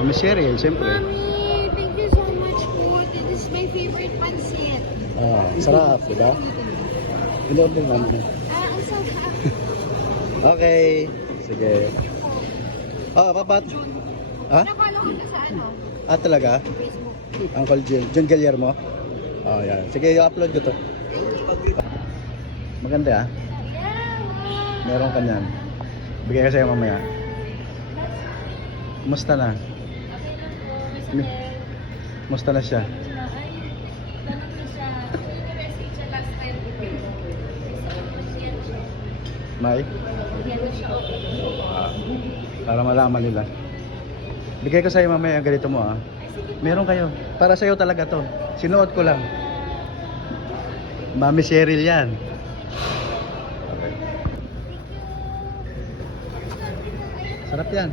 Mami Cheryl, siyempre. Mommy, thank you so much po. This is my favorite pancit. Ah, sarap, diba? In-order namin. Ang sarap. Okay. Sige. Ah, papat. Ha? Nakala ko sa ano? Ah, talaga? Facebook. Uncle John Guillermo? Oh, yan. Sige, i-upload ko to. Maganda ah. Meron ka niyan. Bigay ka sa'yo mamaya. Kumusta na? Kumusta na siya? May? Ah, para malaman nila. Bigay ko sa'yo mamaya ang ganito mo ah. Meron kayo. Para sa'yo talaga to. Sinuot ko lang. Mami Cheryl yan. Okay. Sarap yan.